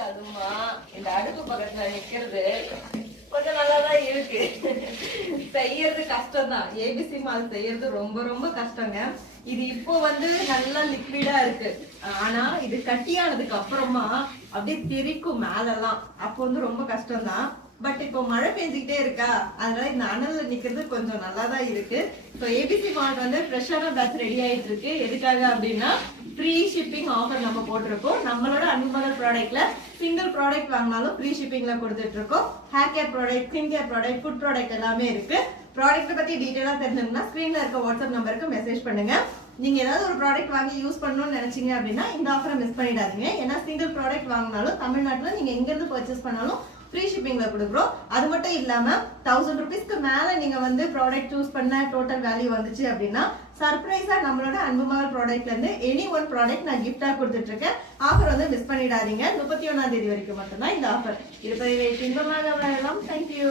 அதுமா இந்த அடுப்பு பக்கத்துல நிக்கிறது கொஞ்சம் நல்லாதான் இருக்கு. செய்யறது கஷ்டம் தான். ஏபிசி மால் செய்யறது ரொம்ப ரொம்ப கஷ்டங்க. இது இப்போ நல்லா லிக்விடா இருக்கு. ஆனா இது கட்டியானதுக்கு அப்புறமா அப்படியே திரிக்கும் மேலெல்லாம். அப்போ ரொம்ப கஷ்டம் தான். பட் இப்போ மழை பெஞ்சிக்கிட்டே இருக்கா, அதனால இந்த அனல்ல நிக்கிறது கொஞ்சம் நல்லா தான் இருக்கு. ஸோ ஏபிசி மார்ட் ஃப்ரெஷ்ஷான பேட்ச் ரெடி ஆயிட்டு இருக்கு. எதுக்காக அப்படின்னா ஃப்ரீ ஷிப்பிங் ஆஃபர் நம்ம போட்டிருக்கோம். நம்மளோட அன்புமகள் ப்ராடக்ட்ல சிங்கிள் ப்ராடக்ட் வாங்கினாலும் ஃப்ரீ ஷிப்பிங்ல கொடுத்துட்டு இருக்கோம். Hair care product, skin care product, food product எல்லாமே இருக்கு. ப்ராடக்ட் பத்தி டீடைலா தெரிஞ்சுக்கணும்னா ஸ்கிரீன்ல இருக்க வாட்ஸ்அப் நம்பருக்கு மெசேஜ் பண்ணுங்க. நீங்க ஏதாவது ஒரு ப்ராடக்ட் வாங்கி யூஸ் பண்ணணும்னு நினைச்சீங்க அப்படின்னா இந்த ஆஃபரை மிஸ் பண்ணிடாதீங்க. ஏன்னா சிங்கிள் ப்ராடக்ட் வாங்கினாலும் தமிழ்நாட்டுல நீங்க எங்க இருந்து பர்ச்சேஸ் பண்ணாலும் ஃப்ரீ ஷிப்பிங்ல கொடுக்குறோம். அது மட்டும் இல்லாம 1000 rupeesக்கு மேல நீங்க ப்ராடக்ட் சூஸ் பண்ண டோட்டல் வேல்யூ வந்துச்சு அப்படின்னா சர்ப்ரைஸா நம்மளோட அன்புமகள் ப்ராடக்ட்ல இருந்து எனி ஒன் ப்ராடக்ட் நான் கிஃப்டா கொடுத்துட்டு இருக்கேன். ஆஃபர் மிஸ் பண்ணிடாதீங்க. 31ஆம் தேதி வரைக்கும் மட்டும்தான் இந்த ஆஃபர். இருப்பதை இன்பமாக வாழலாம். தேங்க்யூ.